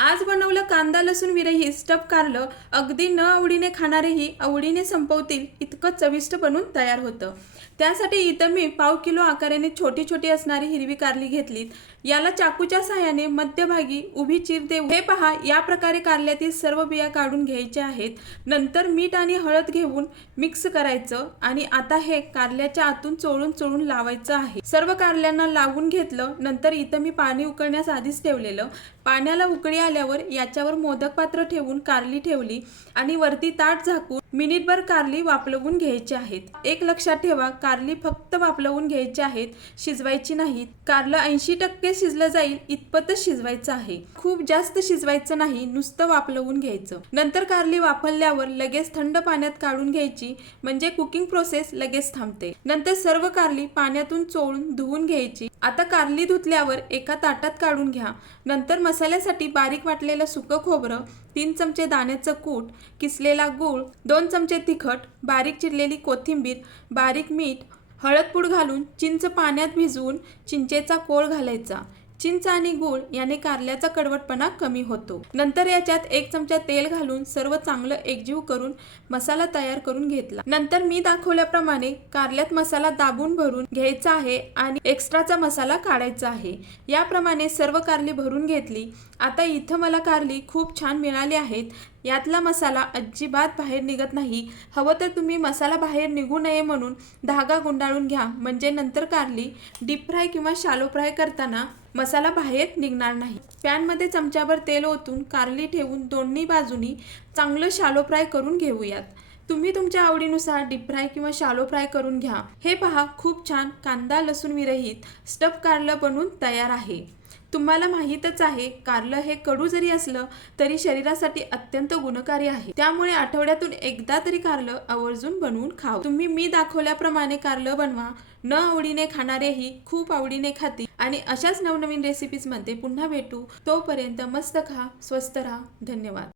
आज बनवलं कांदा लसूण विरहित स्टफ कारलं. अगदी न आवडीने खाणारेही आवडीने संपवतील इतकं चविष्ट बनून तयार होतं. त्यासाठी इथं मी पाव किलो आकाराने छोटी छोटी असणारी हिरवी कारली घेतलीत. याला चाकूच्या साहाय्याने मध्यभागी उभी चीर देऊ. हे पहा, या प्रकारे कारल्यातील सर्व बिया काढून घ्यायच्या आहेत. नंतर मीठ आणि हळद घेऊन मिक्स करायचं आणि आता हे कारल्याच्या आतून चोळून चोळून लावायचं आहे. सर्व कारल्यांना लावून घेतलं. नंतर इथं मी पाणी उकळण्यास आधीच ठेवलेलं. पाण्याला उकळी आल्यावर याच्यावर मोदक पात्र ठेवून कारली ठेवली आणि वरती ताट झाकून मिनिटभर कारली वाफलवून घ्यायची आहेत. एक लक्षात ठेवा, कारली फक्त वाफलवून घ्यायची आहेत, शिजवायची नाहीत. कारलं 80% शिजलं जाईल इतपतच शिजवायचं आहे. खूप जास्त शिजवायचं नाही, नुसतं वाफलवून घ्यायचं. नंतर कारली वाफल्यावर लगेच थंड पाण्यात काढून घ्यायची, म्हणजे कुकिंग प्रोसेस लगेच थांबते. नंतर सर्व कारली पाण्यातून चोळून धुवून घ्यायची. आता कारली धुतल्यावर एका ताटात काढून घ्या. नंतर मसाल्यासाठी बारीक वाटलेलं सुकं खोबरं, 3 चमचे दाण्याचं कूट, किसलेला गूळ, 2 चमचे तिखट, बारीक चिरलेली कोथिंबीर, बारीक मीठ, हळदपूड घालून चिंच पाण्यात भिजवून चिंचेचा कोळ घालायचा. चिंच आणि गूळ याने कारल्याचा कडवटपणा कमी होतो. नंतर याच्यात 1 चमचा तेल घालून सर्व चांगलं एकजीव करून मसाला तयार करून घेतला. नंतर मी दाखवल्याप्रमाणे कारल्यात मसाला दाबून भरून घ्यायचा आहे आणि एक्स्ट्राचा मसाला काढायचा आहे. याप्रमाणे सर्व कारली भरून घेतली. आता इथं मला कारली खूप छान मिळाली आहेत. यातला मसाला अजिबात बाहेर निघत नाही. हवं तर तुम्ही मसाला बाहेर निघू नये म्हणून धागा गुंडाळून घ्या, म्हणजे नंतर कारली डीप फ्राय किंवा शॅलो फ्राय करताना मसाला बाहेर निघणार नाही. पॅनमध्ये चमच्याभर तेल ओतून कारली ठेवून दोन्ही बाजूनी चांगलं शॅलो फ्राय करून घेऊयात. तुम्ही तुमच्या आवडीनुसार डीप फ्राय किंवा शॅलो फ्राय करून घ्या. हे पहा, खूप छान कांदा लसूण विरहित स्टफ कारलं बनून तयार आहे. तुम्हाला माहीतच आहे, कारलं हे कडू जरी असलं तरी शरीरासाठी अत्यंत गुणकारी आहे. त्यामुळे आठवड्यातून एकदा तरी कारलं आवर्जून बनवून खावं. तुम्ही मी दाखवल्याप्रमाणे कारलं बनवा. न आवडीने खाणारेही खूप आवडीने खातील. आणि अशाच नवनवीन रेसिपीजमध्ये पुन्हा भेटू. तोपर्यंत मस्त खा, स्वस्त राहा. धन्यवाद.